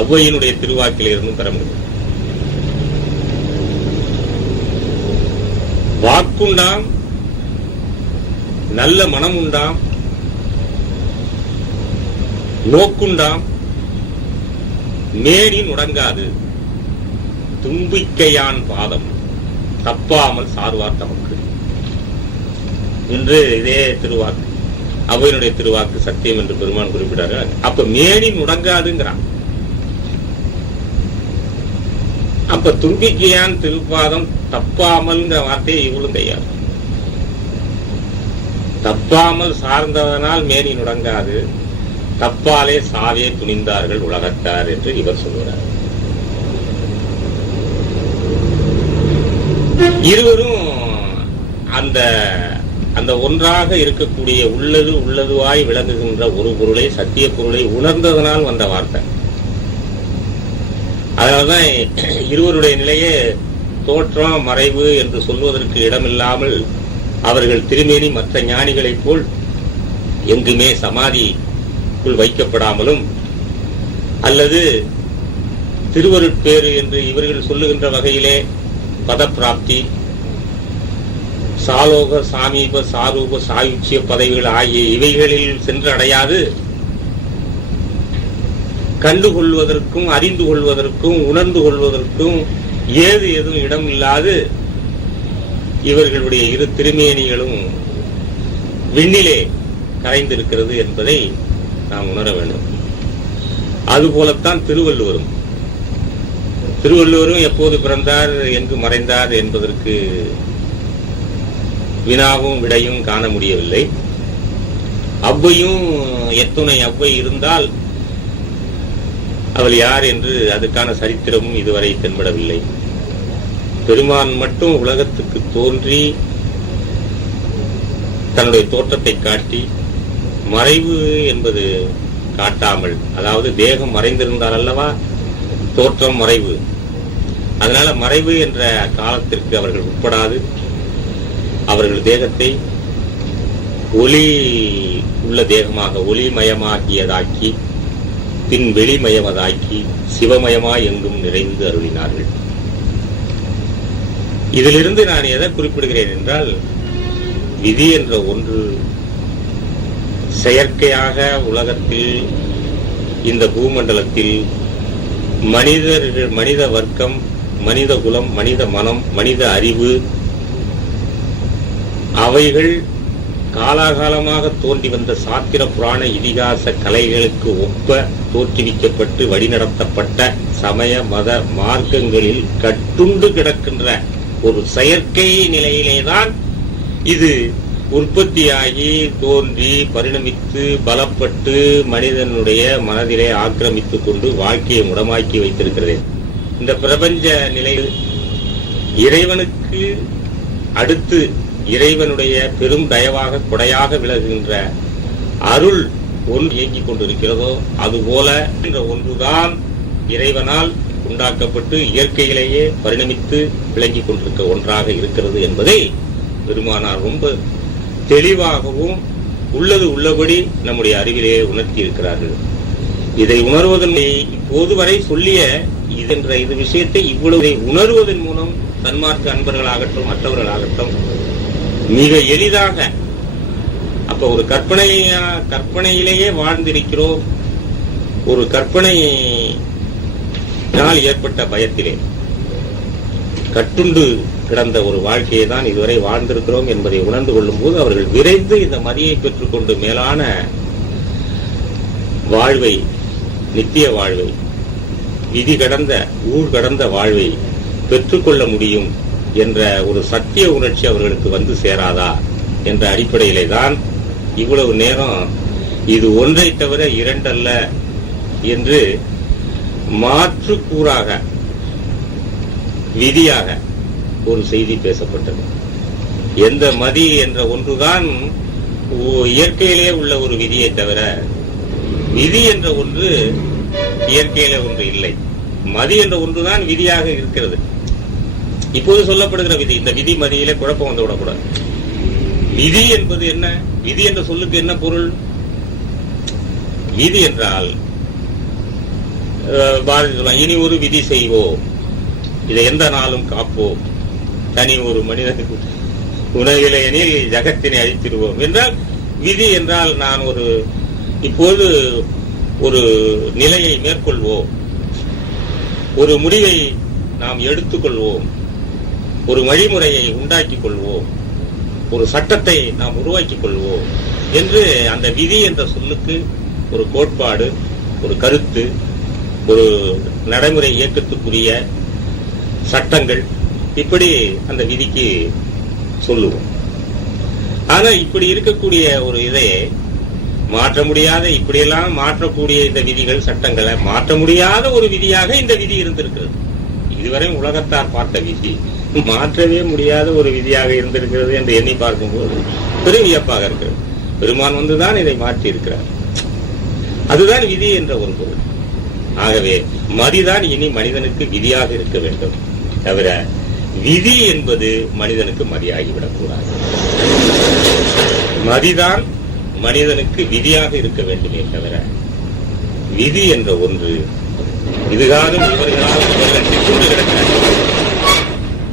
ஔவையினுடைய திருவாக்கில் இருந்தும் பெற முடியும். வாக்குண்டாம், நல்ல மனம் உண்டாம், நோக்குண்டாம், மேனி நுடங்காது, தும்பிக்கையான் பாதம் தப்பாமல் சார்வார் தமக்கு என்று இதே திருவாக்கு, ஔவையினுடைய திருவாக்கு சத்தியம் என்று பெருமான் குறிப்பிட்டார்கள். அப்ப மேனி நுடங்காதுங்கிறான். அப்ப தும்பிக்கையான் திருப்பாதம் தப்பாமல்ங்கிற வார்த்தையை இவளும் கையாள். தப்பாமல் சார்ந்ததனால் மேனி நுடங்காது, தப்பாலே சாவே துணிந்தார்கள் உலகத்தார் என்று இவர் சொல்கிறார். இருவரும் அந்த அந்த ஒன்றாக இருக்கக்கூடிய உள்ளதுவாய் விளங்குகின்ற ஒரு பொருளை, சத்திய பொருளை உணர்ந்ததனால் வந்த வார்த்தை. அதனால்தான் இருவருடைய நிலையே தோற்றம் மறைவு என்று சொல்வதற்கு இடமில்லாமல் அவர்கள் திருமேனி மற்ற ஞானிகளைப் போல் எங்குமே சமாதிக்குள் வைக்கப்படாமலும், அல்லது திருவருட்பேறு என்று இவர்கள் சொல்லுகின்ற வகையிலே பதப்பிராப்தி, சாலோக, சாமீப, சாரூப, சாயுச்சிய பதவிகள் ஆகிய இவைகளில் சென்று அடையாது, கண்டுகொள்வதற்கும் அறிந்து கொள்வதற்கும் உணர்ந்து கொள்வதற்கும் ஏதும் இடம் இல்லாது இவர்களுடைய இரு திருமேனிகளும் விண்ணிலே கரைந்திருக்கிறது என்பதை நாம் உணர வேண்டும். அதுபோலத்தான் திருவள்ளுவரும் எப்போது பிறந்தார், எங்கு மறைந்தார் என்பதற்கு வினாவும் விடையும் காண முடியவில்லை. ஔவையும் எத்துணை ஔவை இருந்தால் அவள் யார் என்று அதுக்கான சரித்திரமும் இதுவரை தென்படவில்லை. பெருமான் மட்டும் உலகத்துக்கு தோன்றி தன்னுடைய தோற்றத்தை காட்டி, மறைவு என்பது காட்டாமல், அதாவது தேகம் மறைந்திருந்தால் அல்லவா தோற்றம் மறைவு, அதனால மறைவு என்ற காலத்திற்கு அவர்கள் உட்படாது. அவர்கள் தேகத்தை ஒளி உள்ள தேகமாக ஒளிமயமாகியதாக்கி பின் வெளிமயமதாக்கி சிவமயமாய் எங்கும் நிறைந்து அருளினார்கள். இதிலிருந்து நான் எதை குறிப்பிடுகிறேன் என்றால், விதி என்ற ஒன்று செயற்கையாக உலகத்தில், இந்த பூமண்டலத்தில் மனிதர்கள், மனித வர்க்கம், மனித குலம், மனித மனம், மனித அறிவு, அவைகள் காலாகாலமாக தோன்றி வந்த சாத்திர புராண இதிகாச கலைகளுக்கு ஒப்ப தோற்றுவிக்கப்பட்டு வழிநடத்தப்பட்ட சமய மத மார்க்கங்களில் கட்டுண்டு கிடக்கின்ற ஒரு செயற்கை நிலையிலேதான் இது உற்பத்தியாகி தோன்றி பரிணமித்து பலப்பட்டு மனிதனுடைய மனதிலே ஆக்கிரமித்துக் கொண்டு வாழ்க்கையை முடமாக்கி வைத்திருக்கிறது. இந்த பிரபஞ்ச நிலையில் இறைவனுக்கு அடுத்து இறைவனுடைய பெரும் தயவாக கொடையாக விலகுகின்ற அருள் ஒன்று இயங்கிக் கொண்டிருக்கிறதோ அதுபோல என்ற ஒன்றுதான் இறைவனால் உண்டாக்கப்பட்டு இயற்கையிலேயே பரிணமித்து விளங்கிக் கொண்டிருக்க ஒன்றாக இருக்கிறது என்பதை பெருமானார் ரொம்ப தெளிவாகவும் உள்ளது உள்ளபடி நம்முடைய அறிவிலே உணர்த்தி இருக்கிறார்கள். இதை உணர்வதன் இப்போது வரை சொல்லிய இது விஷயத்தை இவ்வளவு உணர்வதன் மூலம் சன்மார்க்க அன்பர்களாகட்டும் மற்றவர்களாகட்டும் மிக எளிதாக, அப்ப ஒரு கற்பனையிலேயே வாழ்ந்திருக்கிறோம். ஒரு கற்பனையினால் ஏற்பட்ட பயத்திலே கட்டுண்டு கிடந்த ஒரு வாழ்க்கையை தான் இதுவரை வாழ்ந்திருக்கிறோம் என்பதை உணர்ந்து கொள்ளும் போது அவர்கள் விரைந்து இந்த மதியை பெற்றுக்கொண்டு மேலான வாழ்வை, நித்திய வாழ்வை, விதி கடந்த ஊர் கடந்த வாழ்வை பெற்றுக்கொள்ள முடியும் என்ற ஒரு சத்திய உணர்ச்சி அவர்களுக்கு வந்து சேராதா என்ற அடிப்படையிலே தான் இவ்வளவு நேரம் இது ஒன்றை தவிர இரண்டல்ல என்று மாற்று கூறாக, விதியாக ஒரு செய்தி பேசப்பட்டது. எந்த மதி என்ற ஒன்றுதான் இயற்கையிலே உள்ள ஒரு விதியை தவிர விதி என்ற ஒன்று இயற்கையிலே ஒன்று இல்லை. மதி என்ற ஒன்றுதான் விதியாக இருக்கிறது. இப்போது சொல்லப்படுகிற விதி, இந்த விதி மதியிலே குழப்பம் வந்து விடக்கூடாது. விதி என்பது என்ன? விதி என்ற சொல்லுக்கு என்ன பொருள்? விதி என்றால் இனி ஒரு விதி செய்வோம், இதை எந்த நாளும் காப்போம், தனி ஒரு மனிதனுக்கு உணவிலையெனில் ஜகத்தினை அழித்திடுவோம் என்றால், விதி என்றால் நான் இப்போது ஒரு நிலையை மேற்கொள்வோம், ஒரு முடிவை நாம் எடுத்துக்கொள்வோம், ஒரு வழிமுறையை உண்டாக்கிக் கொள்வோம், ஒரு சட்டத்தை நாம் உருவாக்கிக் கொள்வோம் என்று அந்த விதி என்ற சொல்லுக்கு ஒரு கோட்பாடு, ஒரு கருத்து, ஒரு நடைமுறை இயக்கத்துக்குரிய சட்டங்கள், இப்படி அந்த விதிக்கு சொல்லுவோம். ஆனா இப்படி இருக்கக்கூடிய ஒரு இதை மாற்ற முடியாத, இப்படியெல்லாம் மாற்றக்கூடிய இந்த விதிகள் சட்டங்களை மாற்ற முடியாத ஒரு விதியாக இந்த விதி இருந்திருக்கிறது. இதுவரை உலகத்தார் பார்த்த விதி மாற்றவே முடியாத ஒரு விதியாக இருந்திருக்கிறது என்று எண்ணி பார்க்கும்போது பெரும் வியப்பாக இருக்கிறது. பெருமான் வந்துதான் இதை மாற்றி இருக்கிறார். அதுதான் விதி என்ற ஒரு பொருள். ஆகவே மதிதான் இனி மனிதனுக்கு விதியாக இருக்க வேண்டும், தவிர விதி என்பது மனிதனுக்கு மதியாகிவிடக்கூடாது. மதிதான் மனிதனுக்கு விதியாக இருக்க வேண்டுமே தவிர விதி என்ற ஒன்று இதுகாலும்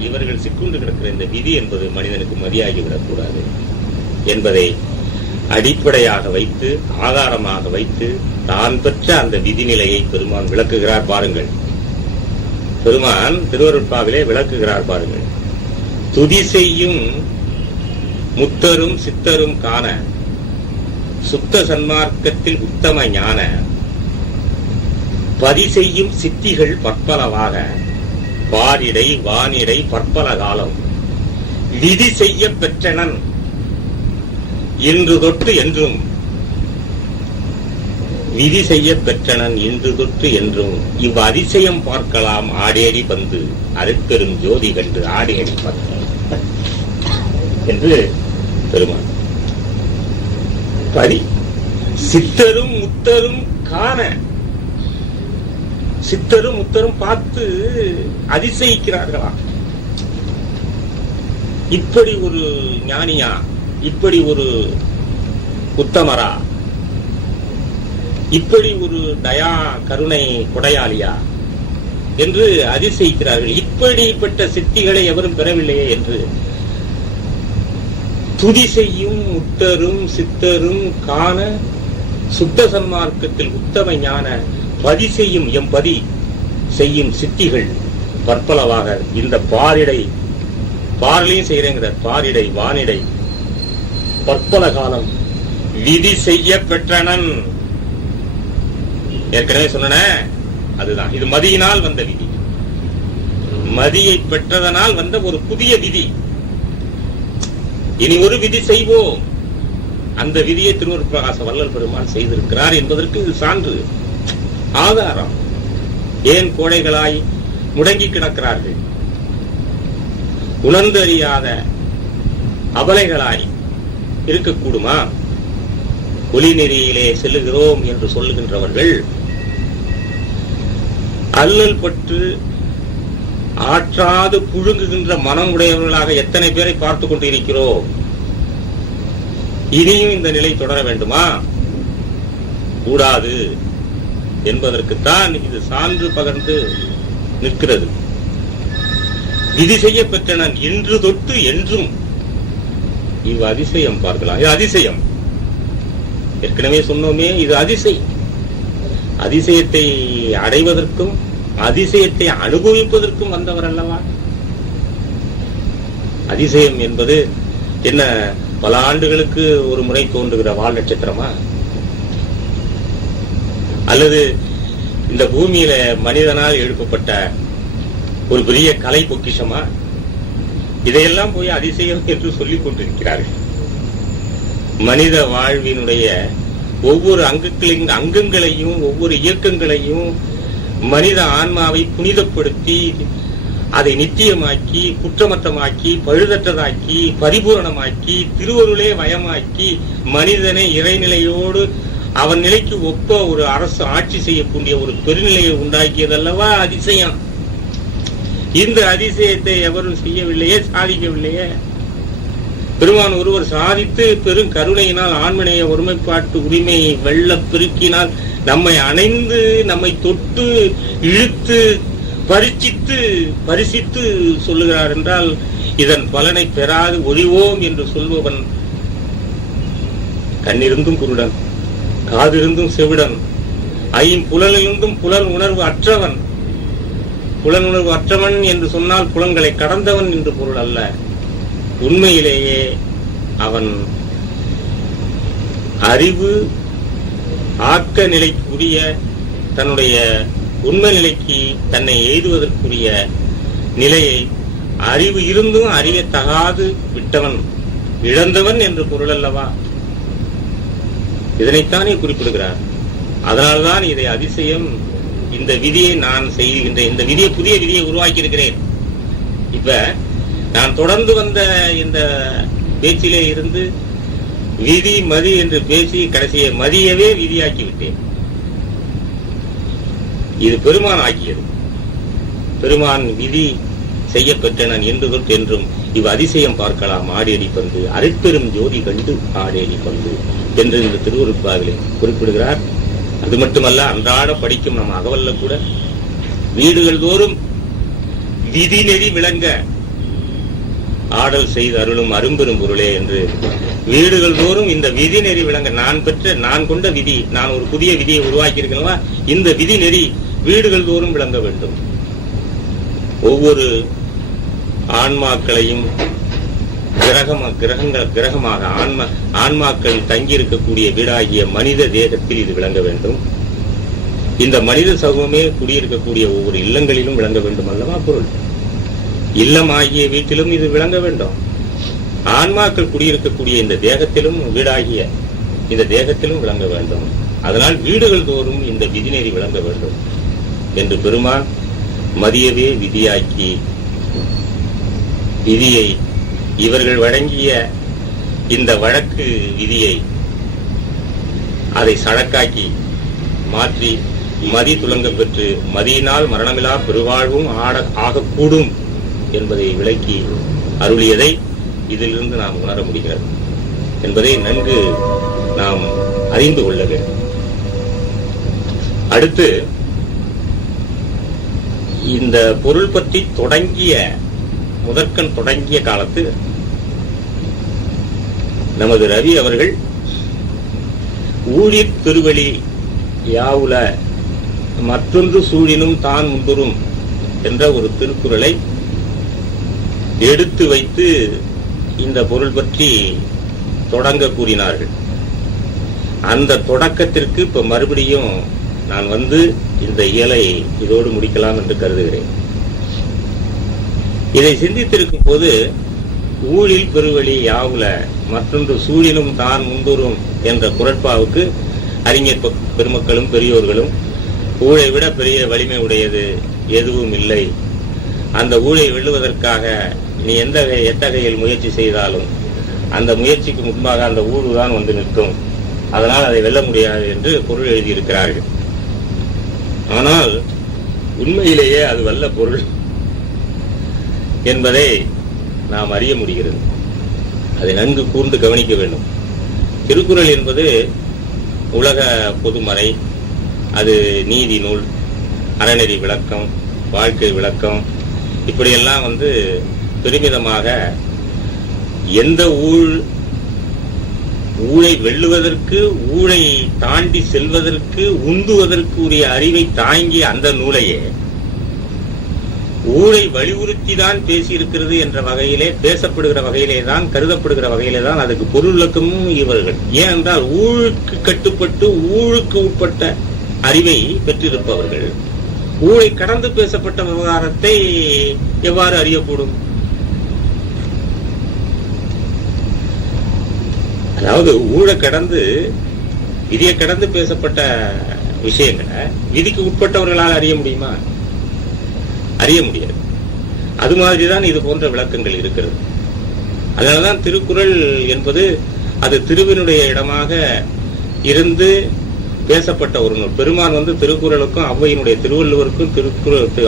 இவர்கள் சிக்குண்டு கிடக்கிற இந்த விதி என்பது மனிதனுக்கு மதியாகிவிடக்கூடாது என்பதை அடிப்படையாக வைத்து, ஆதாரமாக வைத்து தான் பெற்ற அந்த விதிநிலையை பெருமான் விளக்குகிறார். பாருங்கள், பெருமான் திருவருட்பாவிலே விளக்குகிறார். பாருங்கள், துதி செய்யும் முத்தரும் சித்தரும் காண சுத்த சன்மார்க்கத்தில் உத்தம ஞான பதி செய்யும் சித்திகள் பற்பலவாக பாரிடை வானிடை பற்பல காலம் விதி செய்ய பெற்றனன் இன்று தொட்டு என்றும், விதி செய்ய பெற்றனன் இன்று தொட்டு என்றும் இவ் அதிசயம் பார்க்கலாம் ஆடேடி வந்து அருட்பெரும் ஜோதி கண்டு ஆடேடி பார்க்கலாம் என்று பெருமான். பரி சித்தரும் முத்தரும் காண, சித்தரும் முத்தரும் பார்த்து அதிசயிக்கிறார்களா? இப்படி ஒரு ஞானியா, இப்படி ஒரு உத்தமரா, இப்படி ஒரு தயா கருணை கொடையாளியா என்று அதிசயிக்கிறார்கள். இப்படிப்பட்ட சித்திகளை எவரும் பெறவில்லையே என்று துதி செய்யும் முத்தரும் சித்தரும் காண சுத்த சன்மார்க்கத்தில் உத்தம ஞான பதி செய்யும் எம்பதி செய்யும் சித்திகள் பற்பலவாக இந்த பாரிடை, பார்லையும் செய்யறேங்கிற பாரிடை வானிடை பற்பல காலம் விதி செய்ய பெற்றனன். ஏற்கனவே சொன்ன அதுதான், இது மதியினால் வந்த விதி, மதியை பெற்றதனால் வந்த ஒரு புதிய விதி. இனி ஒரு விதி செய்வோம், அந்த விதியை திருவருட்பிரகாச வள்ளல் பெருமான் செய்திருக்கிறார் என்பதற்கு இது சான்று, ஆதாரம். ஏன் கோடைகளாய் முடங்கி கிடக்கிறார்கள்? உணர்ந்தறியாத அபலைகளாய் இருக்கக்கூடுமா? ஒளி நெறியிலே செல்லுகிறோம் என்று சொல்லுகின்றவர்கள் அல்லல் பட்டு ஆற்றாது புழுங்குகின்ற மனம் உடையவர்களாக எத்தனை பேரை பார்த்துக் கொண்டிருக்கிறோம். இனியும் இந்த நிலை தொடர வேண்டுமா? கூடாது என்பதற்குத்தான் இது சான்று பகர்ந்து நிற்கிறது. விதி செய்ய பெற்றனன் இன்று தொட்டு என்றும் இவ் அதிசயம் பார்க்கலாம். இது அதிசயம், ஏற்கனவே சொன்னோமே, இது அதிசயம். அதிசயத்தை அடைவதற்கும் அதிசயத்தை அனுபவிப்பதற்கும் வந்தவர் அல்லவா? அதிசயம் என்பது என்ன, பல ஆண்டுகளுக்கு ஒரு முறை தோன்றுகிற வால் நட்சத்திரமா? அல்லது இந்த பூமியில மனிதனால் எழுப்பப்பட்ட ஒரு பெரிய கலை பொக்கிஷமா? இதையெல்லாம் போய் அதிசயம் என்று சொல்லிக் கொண்டிருக்கிறார்கள். மனித வாழ்வினுடைய ஒவ்வொரு அங்கங்களையும் ஒவ்வொரு இயக்கங்களையும் மனித ஆன்மாவை புனிதப்படுத்தி அதை நித்தியமாக்கி குற்றமற்றமாக்கி பழுதற்றதாக்கி பரிபூரணமாக்கி திருவருளே வயமாக்கி மனிதனை இறைநிலையோடு அவன் நிலைக்கு ஒப்ப ஒரு அரசு ஆட்சி செய்யக்கூடிய ஒரு பெருநிலையை உண்டாக்கியதல்லவா அதிசயம். இந்த அதிசயத்தை எவரும் செய்யவில்லையே, சாதிக்கவில்லையே. பெருமான் ஒருவர் சாதித்து பெரும் கருணையினால் ஆண்மனைய ஒருமைப்பாட்டு உரிமையை வெள்ள பெருக்கினால் நம்மை அணைந்து நம்மை தொட்டு இழுத்து பரிசித்து சொல்லுகிறார் என்றால் இதன் பலனை பெறாது ஒழிவோம் என்று சொல்பவன் கண்ணிருந்தும் குருடன், காதிருந்தும் செவிடன், ஐம்புலனிலிருந்தும் புலன் உணர்வு அற்றவன். புலன் உணர்வு அற்றவன் என்று சொன்னால் புலன்களை கடந்தவன் என்று பொருள் அல்ல. உண்மையிலேயே அவன் அறிவு ஆக்க நிலைக்குரிய தன்னுடைய உண்மை நிலைக்கு தன்னை எய்துவதற்குரிய நிலையை அறிவு இருந்தும் அறியத்தகாது விட்டவன், இழந்தவன் என்று பொருள் அல்லவா? இதனைத்தானே குறிப்பிடுகிறார். அதனால்தான் இதை அதிசயம், இந்த விதியை நான் செய்கின்றேன், இந்த விதியை புதிய விதியை உருவாக்கி இருக்கிறேன். இப்ப நான் தொடர்ந்து வந்த இந்த பேச்சிலே இருந்து விதி மதி என்று பேசி கடைசியை மதியவே விதியாக்கி விட்டேன். இது பெருமான் ஆக்கியது. பெருமான் விதி செய்ய பெற்றனன் என்று தொட்டு என்றும் இவ் அதிசயம் பார்க்கலாம் ஆடேடி பந்து அரைப்பெரும் ஜோதி கண்டு ஆடேடி பந்து என்று இந்த திருவருட்பாவிலே குறிப்பிடுகிறார். அது மட்டுமல்ல, அன்றாட படிக்கும் நம் அகவல்ல கூட வீடுகள் தோறும் விதி நெறி விளங்க ஆடல் செய்து அருளும் அரும்பெரும் பொருளே என்று வீடுகள் தோறும் இந்த விதி நெறி விளங்க, நான் கொண்ட விதி, நான் ஒரு புதிய விதியை உருவாக்கி இருக்கேன், இந்த விதி நெறி வீடுகள் தோறும் விளங்க வேண்டும். ஒவ்வொரு ஆன்மாக்களையும் கிரகமாக ஆன்மாக்கள் தங்கியிருக்கக்கூடிய வீடாகிய மனித தேகத்தில் இது விளங்க வேண்டும். இந்த மனித சமூகமே குடியிருக்கக்கூடிய ஒவ்வொரு இல்லங்களிலும் விளங்க வேண்டும் அல்லவா பொருள். இல்லமாகிய வீட்டிலும் இது விளங்க வேண்டும். ஆன்மாக்கள் குடியிருக்கக்கூடிய இந்த தேகத்திலும் வீடாகிய இந்த தேகத்திலும் விளங்க வேண்டும். அதனால் வீடுகள் தோறும் இந்த விதிநெறி விளங்க வேண்டும் என்று பெருமான் மதியவே விதியாக்கி விதியை இவர்கள் வழங்கிய இந்த வழக்கு விதியை அதை சழக்காக்கி மாற்றி மதி துலங்க பெற்று மதியினால் மரணமில்லா பெருவாழ்வும் ஆகக்கூடும் என்பதை விளக்கி அருளியதை இதிலிருந்து நாம் உணர முடிகிறது என்பதை நன்கு நாம் அறிந்து கொள்ள வேண்டும். அடுத்து இந்த பொருள் பற்றி முதற்கண் தொடங்கிய காலத்து நமது ரவி அவர்கள் ஊழிற் பெருவெளி யாவுல மற்றொன்று சூழினும் தான் முந்துரும் என்ற ஒரு திருக்குறளை எடுத்து வைத்து இந்த பொருள் பற்றி தொடங்க கூறினார்கள். அந்த தொடக்கத்திற்கு இப்ப மறுபடியும் நான் வந்து இந்த இயலை இதோடு முடிக்கலாம் என்று கருதுகிறேன். இதை சிந்தித்திருக்கும் போது ஊழில் பெருவழி யாவுல மற்றொன்று சூழினும் தான் முந்துரும் என்ற குறட்பாவுக்கு அறிஞர் பெருமக்களும் பெரியோர்களும் ஊழை விட பெரிய வலிமை உடையது எதுவும் இல்லை, அந்த ஊழை வெல்லுவதற்காக நீ எத்தகையில் முயற்சி செய்தாலும் அந்த முயற்சிக்கு முன்பாக அந்த ஊழ்தான் வந்து நிற்கும், அதனால் அதை வெல்ல முடியாது என்று பொருள் எழுதியிருக்கிறார்கள். ஆனால் உண்மையிலேயே அது வல்ல பொருள் என்பதை நாம் அறிய முடிகிறது. அதை நன்கு கூர்ந்து கவனிக்க வேண்டும். திருக்குறள் என்பது உலக பொதுமறை, அது நீதி நூல், அறநெறி விளக்கம், வாழ்க்கை விளக்கம், இப்படியெல்லாம் பெருமிதமாக எந்த ஊழை வெல்லுவதற்கு, ஊழை தாண்டி செல்வதற்கு உந்துவதற்கு உரிய அறிவை தாங்கி அந்த நூலையே ஊழை வலியுறுத்தி தான் பேசியிருக்கிறது என்ற வகையிலே, பேசப்படுகிற வகையிலே தான், கருதப்படுகிற வகையிலே தான் அதுக்கு பொருள் விளக்கமும் இவர்கள். ஏனென்றால் ஊழுக்கு கட்டுப்பட்டு ஊழுக்கு உட்பட்ட அறிவை பெற்றிருப்பவர்கள் ஊழை கடந்து பேசப்பட்ட விவகாரத்தை எவ்வாறு அறியக்கூடும்? அதாவது ஊழை கடந்து, விதியை கடந்து பேசப்பட்ட விஷயங்களை விதிக்கு உட்பட்டவர்களால் அறிய முடியுமா? அறிய முடியாது. அது மாதிரிதான் இது போன்ற விளக்கங்கள் இருக்கிறது. அதனாலதான் திருக்குறள் என்பது அது திருவினுடைய இடமாக இருந்து பேசப்பட்ட ஒரு நூல். பெருமான் திருக்குறளுக்கும் ஔவையினுடைய திருவள்ளுவருக்கும்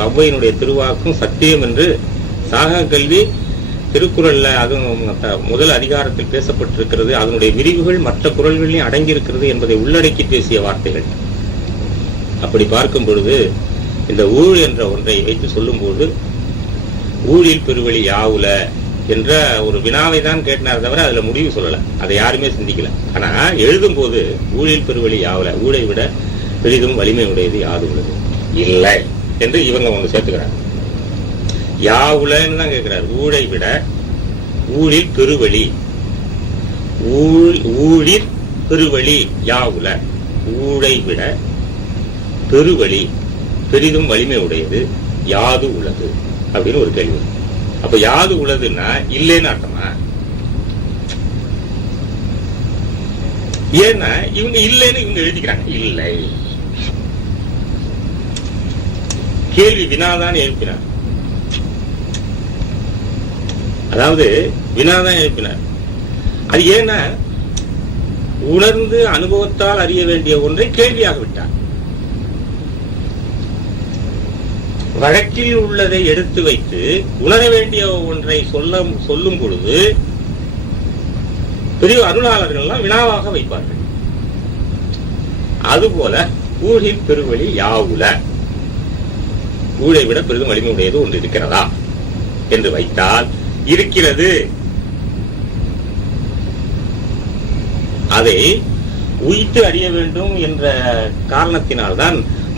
ஔவையினுடைய திருவாக்கும் சத்தியம் என்று சாகா கல்வி திருக்குறள்ல அதுவும் முதல் அதிகாரத்தில் பேசப்பட்டிருக்கிறது. அதனுடைய விரிவுகள் மற்ற குறள்களிலும் அடங்கியிருக்கிறது என்பதை உள்ளடக்கி பேசிய வார்த்தைகள். அப்படி பார்க்கும் பொழுது இந்த ஊழ் என்ற ஒன்றை வைத்து சொல்லும்போது ஊழில் பெருவழி யாவுல என்ற ஒரு வினாவை தான் கேட்டார் தவிர அதுல முடிவு சொல்லல. அதை யாருமே சிந்திக்கல. ஆனா எழுதும் போது ஊழில் பெருவழி யாவுல, ஊழை விட பெரிதும் வலிமை உடையது யாது உள்ளது இல்லை என்று இவங்க ஒன்று சேர்த்துக்கிறார். யாவுலன்னு தான் கேட்கிறார். ஊழை விட ஊழில் பெருவழி, ஊழில் பெருவழி யாவுல, ஊழை விட பெருவழி பெரிதும் வலிமை உடையது யாது உள்ளது அப்படின்னு ஒரு கேள்வி. அப்ப யாது உள்ளதுன்னா இல்லைன்னு அர்த்தமா? ஏன்னா இவங்க இல்லைன்னு இவங்க எழுதிக்கிறாங்க. இல்லை, கேள்வி வினாதான் எழுப்பினார். அதாவது வினாதான் எழுப்பினார். அது ஏன்னா உணர்ந்து அனுபவத்தால் அறிய வேண்டிய ஒன்றை கேள்வியாக விட்டார். வழக்கில் உள்ளதை எடுத்து வைத்து உணர வேண்டிய ஒன்றை சொல்லும் பொழுது பெரிய அருளாளர்கள் எல்லாம் வினாவாக வைப்பார்கள். அதுபோல ஊழில் பெருவழி யாவுல, ஊழை விட பெரிதும் வலிமை உடையது ஒன்று இருக்கிறதா என்று வைத்தால் இருக்கிறது. அதை உயித்து அறிய வேண்டும் என்ற காரணத்தினால்தான்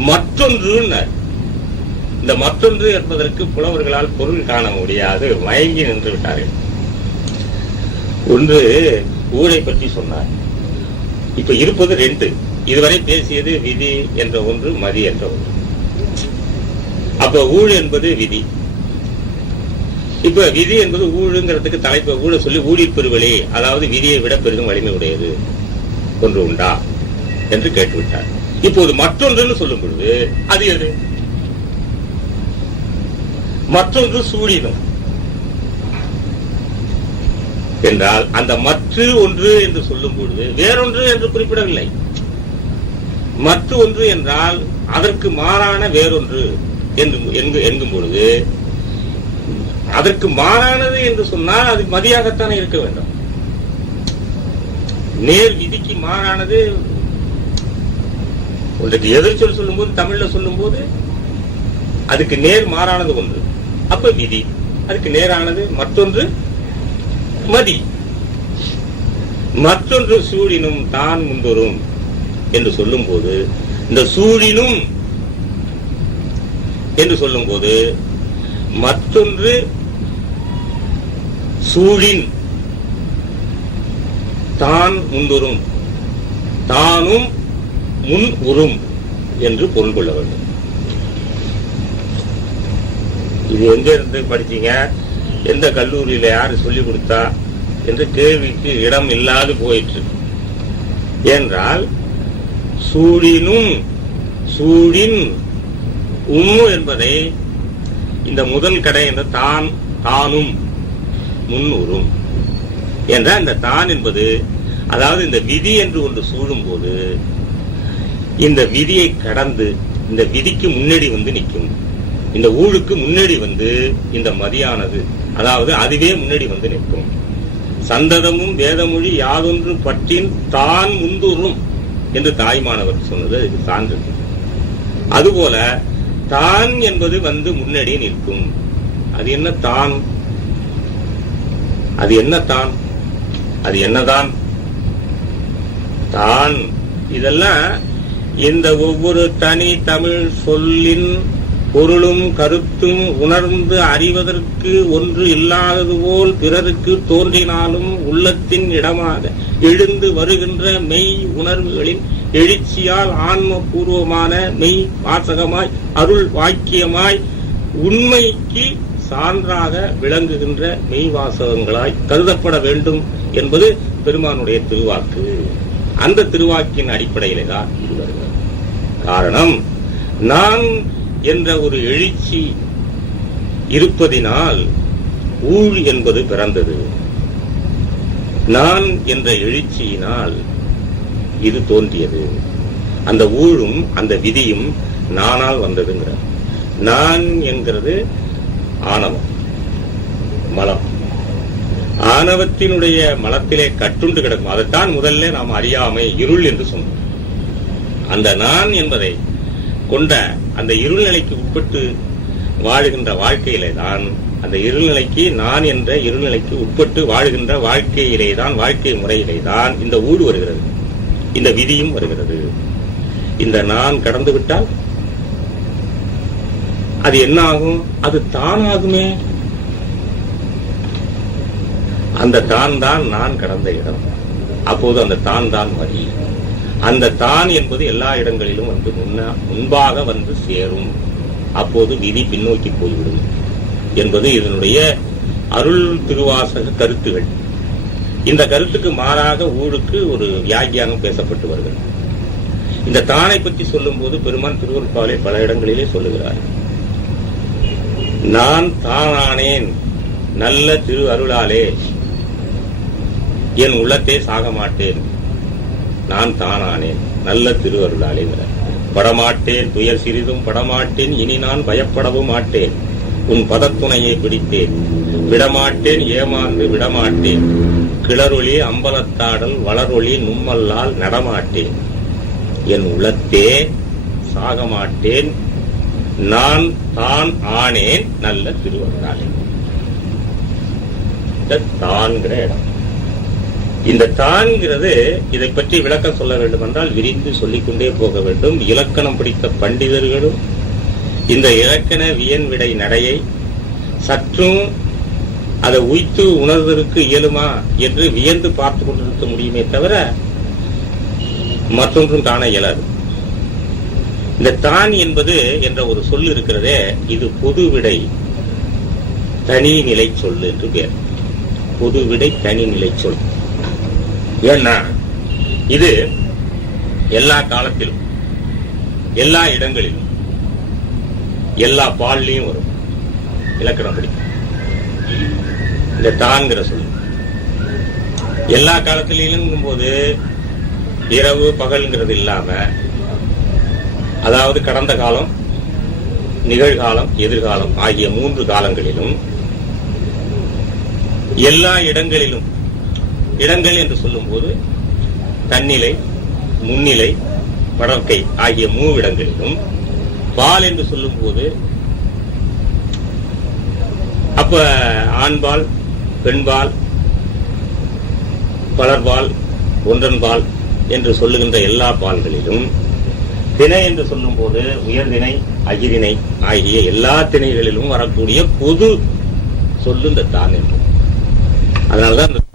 மற்றொன்று. இந்த மற்றொன்று என்பதற்கு புலவர்களால் பொருள் காண முடியாது, மயங்கி நின்று விட்டார்கள். ஒன்று ஊழை பற்றி சொன்னார். இப்ப இருப்பது ரெண்டு. இதுவரை பேசியது விதி என்ற ஒன்று, மதி என்ற ஒன்று. அப்ப ஊழ் என்பது விதி. இப்ப விதி என்பது ஊழுங்கிறதுக்கு தலைப்பை ஊழ சொல்லி ஊழில் பெருவழி, அதாவது விதியை விட பெரிதும் வலிமை உடையது ஒன்று உண்டா என்று கேட்டுவிட்டார். இப்போது மற்றொன்றுன்னு சொல்லும் பொழுது அது எது? மற்றொன்று சூழினம் என்றால் அந்த மற்ற ஒன்று என்று சொல்லும் பொழுது வேறொன்று என்று குறிப்பிடவில்லை. மற்ற ஒன்று என்றால் அதற்கு மாறான வேறொன்று என்கும் பொழுது அதற்கு மாறானது என்று சொன்னால் அது மதியாகத்தானே இருக்க வேண்டும். நேர் விதிக்கு மாறானது ஒன்றுக்கு எதிர்ச்சொல் சொல்லும் போது, தமிழ்ல சொல்லும் போது அதுக்கு நேர் மாறானது ஒன்று, அப்ப விதி. அதுக்கு நேரானது மற்றொன்று மதி. மற்றொன்று சூழினும் தான் முந்தொரும் என்று சொல்லும் போது, இந்த சூழினும் என்று சொல்லும் போது மற்றொன்று சூழின் தான் முந்தொரும், தானும் முன் உறும் என்று பொருள் கொள்ள வேண்டும். இது எங்க இருந்து படிச்சீங்க, எந்த கல்லூரியில யாரு சொல்லிக் கொடுத்தா என்ற கேள்விக்கு இடம் இல்லாது போயிற்று. என்றால் சூழினும் சூழின் என்பதை இந்த முதல் கடை என்ற தான், தானும் முன் உறும் என்ற இந்த தான் என்பது, அதாவது இந்த விதி என்று ஒன்று சூழும் போது இந்த விதியை கடந்து இந்த விதிக்கு முன்னாடி வந்து நிற்கும். இந்த ஊழுக்கு முன்னாடி வந்து இந்த மதியானது, அதாவது அதுவே முன்னாடி வந்து நிற்கும். சந்ததமும் வேதமொழி யாதொன்று பற்றின் தான் முந்துரும் என்று தாய்மானவர் சொன்னது அதுக்கு சான்று. அதுபோல தான் என்பது வந்து முன்னாடி நிற்கும். அது என்ன தான்? அது என்ன தான்? அது என்னதான் தான்? இதெல்லாம் இந்த ஒவ்வொரு தனி தமிழ் சொல்லின் பொருளும் கருத்தும் உணர்ந்து அறிவதற்கு ஒன்று இல்லாதது போல் பிறருக்கு தோன்றினாலும் உள்ளத்தின் இடமாக எழுந்து வருகின்ற மெய் உணர்வுகளின் எழுச்சியால் ஆன்ம பூர்வமான மெய் வாசகமாய் அருள் வாக்கியமாய் உண்மைக்கு சான்றாக விளங்குகின்ற மெய் வாசகங்களாய் கருதப்பட வேண்டும் என்பது பெருமானுடைய திருவாக்கு. அந்த திருவாக்கின் அடிப்படையிலே தான் இது வருகிறது. காரணம், நான் என்ற ஒரு எழுச்சி இருப்பதினால் ஊழ் என்பது பிறந்தது. நான் என்ற எழுச்சியினால் இது தோன்றியது. அந்த ஊழும் அந்த விதியும் நானால் வந்ததுங்கிற. நான் என்கிறது ஆணவம், மலம். ஆணவத்தினுடைய மலத்திலே கட்டுண்டு கிடக்கும். அதைத்தான் முதல்ல நாம் அறியாமை, இருள் என்று சொன்னோம். அந்த நான் என்பதை கொண்ட அந்த இருள்நிலைக்கு உட்பட்டு வாழுகின்ற வாழ்க்கையிலே தான், அந்த இருள்நிலைக்கு, நான் என்ற இருள்நிலைக்கு உட்பட்டு வாழுகின்ற வாழ்க்கையிலே தான், வாழ்க்கை முறையிலே தான் இந்த ஊடு வருகிறது, இந்த விதியும் வருகிறது. இந்த நான் கடந்து விட்டால் அது என்ன ஆகும்? அது தான் ஆகுமே. அந்த தான் தான் நான் கடந்த இடம். அப்போது அந்த தான் தான் மதி. அந்த தான் என்பது எல்லா இடங்களிலும் வந்து முன்பாக வந்து சேரும். அப்போது விதி பின்னோக்கி போய்விடும் என்பது இதனுடைய அருள் திருவாசக கருத்துகள். இந்த கருத்துக்கு மாறாக ஊருக்கு ஒரு வியாக்கியானம் பேசப்பட்டு வருகிறது. இந்த தானை பற்றி சொல்லும் போது பெருமான் திருவருட்பாலை பல இடங்களிலே சொல்லுகிறார். நான் தானானேன் நல்ல திரு அருளாலே என் உள்ளத்தே சாக மாட்டேன். நான் தானானேன் நல்ல திரு அருளாலே. படமாட்டேன் துயர் சிறிதும் படமாட்டேன், இனி நான் பயப்படவும் மாட்டேன். உன் பதத்துணையை பிடித்தேன், விடமாட்டேன் ஏமாந்து விடமாட்டேன். கிளரொளி அம்பலத்தாடல் வளரொளி நும்மல்லால் நடமாட்டேன். என் உள்ளத்தே சாக மாட்டேன், நான் தான் ஆனேன் நல்ல திருவருளாலே. தான்கிற இடம். இந்த தான்கிறது, இதை பற்றி விளக்கம் சொல்ல வேண்டும் என்றால் விரிந்து சொல்லிக்கொண்டே போக வேண்டும். இலக்கணம் படித்த பண்டிதர்களும் இந்த இலக்கண வியன்விடை நடையை சற்றும் அதை உய்த்து உணர்வதற்கு இயலுமா என்று வியந்து பார்த்து கொண்டிருக்க முடியுமே தவிர மற்றொன்றும் காண இயலாது. இந்த தான் என்பது என்ற ஒரு சொல் இருக்கிறதே, இது பொதுவிடை தனி நிலை சொல் என்று பேர். பொதுவிடை தனி நிலை சொல். ஏன்னா இது எல்லா காலத்திலும் எல்லா இடங்களிலும் எல்லா பால்லையும் வரும். இலக்கணம் படிக்கும் இந்த தான்கிற சொல். எல்லா காலத்திலும் போது இரவு பகல்ங்கிறது இல்லாம, அதாவது கடந்த காலம், நிகழ்காலம், எதிர்காலம் ஆகிய 3 காலங்களிலும் எல்லா இடங்களிலும், இடங்கள் என்று சொல்லும் போது தன்னிலை, முன்னிலை, வடக்கை ஆகிய 3 இடங்களிலும், பால் என்று சொல்லும் போது அப்ப ஆண்பால், பெண்பால், பலர்பால், ஒன்றன்பால் என்று சொல்லுகின்ற எல்லா பால்களிலும், திணை என்று சொல்லும் போது உயர்திணை, அகிரிணை ஆகிய எல்லா திணைகளிலும் வரக்கூடிய பொது சொல்லு இந்த தான் என்று. அதனாலதான்